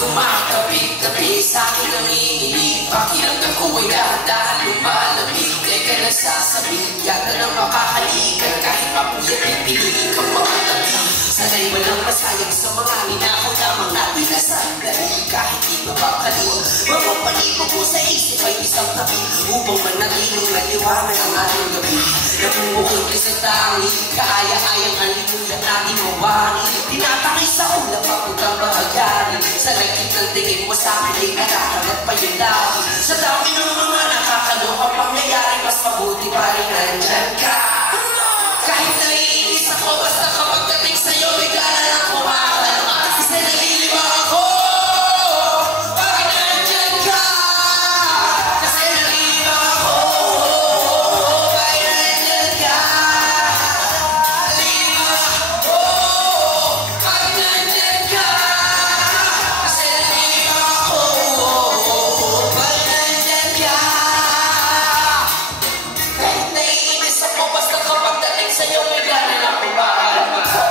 Tumakapit-tapit sa'kin ang inilig. Pakiramdam ko ay dahan-dahan lumalamig. Teka nagsasabing yata na makahalikan. Kahit mapuyat pipiliin kang makatabi. Sana'y walang masayang sa mga ninakaw lamang natin na sandali. Kahit di mapapaliw, mapapaliw ko sa isip ay isang tabi. Upang manatiling maliwanag ang ating gabi. Nabumuhod ka sa tangi, kaaya-ayang alimulan natin mawari. Tinatakay sa ulang papuntang bahagari. Sa lagkit ng tingin mo sa'kin ay nakakagat pa yung labi. Sa dami ng mga nakakalokang pangyayari, mas mabuti pa rin nandyan ka. Kahit naiinis ako, basta kapag dating sa'yo, bigla na lang kumakalo ka. Kasi nalilima ako. Bakit nandyan ka? Kasi nalilima ako. Bakit nandyan ka? Nalilima ako. Bakit nandyan ka? Kasi nalilima ako. Bakit nandyan ka? Kahit naiinis ako, basta kapag dating sa'yo, bigla na lang kumakalo ka.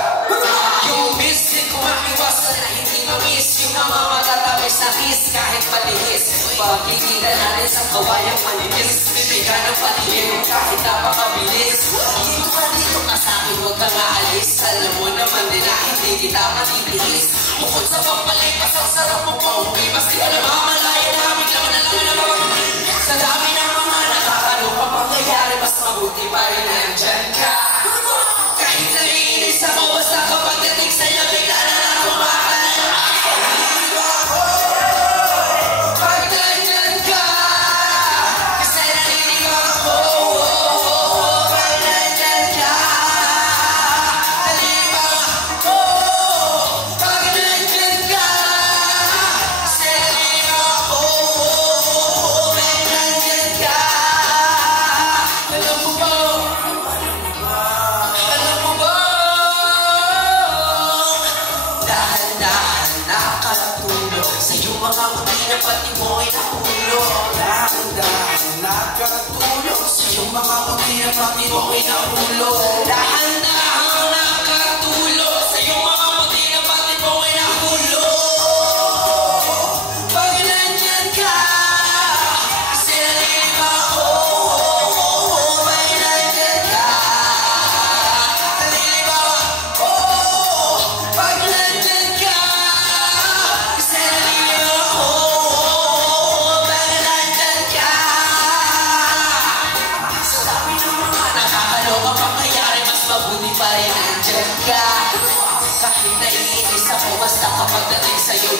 Yung bisig ko makiwasan na hindi mamiss. Yung mga matatamis na kiss kahit palihis. Pagkikita natin sa kawayang malinis. Bibigyan ng patingin kahit napakabilis. Dito ka dito ka sa'kin, huwag kang aalis. Alam mo naman din na hindi kita matitiis. Bukod sa pampalipas, ang sarap mo pauwi. Basta ka na mamalaya na bigla na lang na mapapagin. Sa dami ng mga nakakalupang pangyayari, mas mabuti pa rin nandyan ka. Kahit naiinis ako, basta kapag dating sa'yo, bigla na lang kumakalo ako. Bakit nandyan ka? Kasi nalilima ako. Bakit nandyan ka? Nalilima ako. Bakit nandyan ka? Kasi nalilima ako. Bakit nandyan ka? Alam mo ba? Alam mo ba? Dahan-dahan nakatulog sa iyong mga muti na pati mo'y nahulog. Dahan-dahan nakatulog sa iyong mga muti na pati mo'y nahulog. Dahan-dahan nakatulog sa iyong mga muti na pati mo'y nahulog. Bakit nandyan ka? Kasi nalilima ako. Bakit nandyan ka? Nalilima ako. Bakit nandyan ka? Kasi nalilima ako. Bakit nandyan ka? Sa dami ng mga nakakalokang pangyayari, mas mabuti pa rin nandyan ka. Kahit naiinis ako, basta kapag dating sa'yo,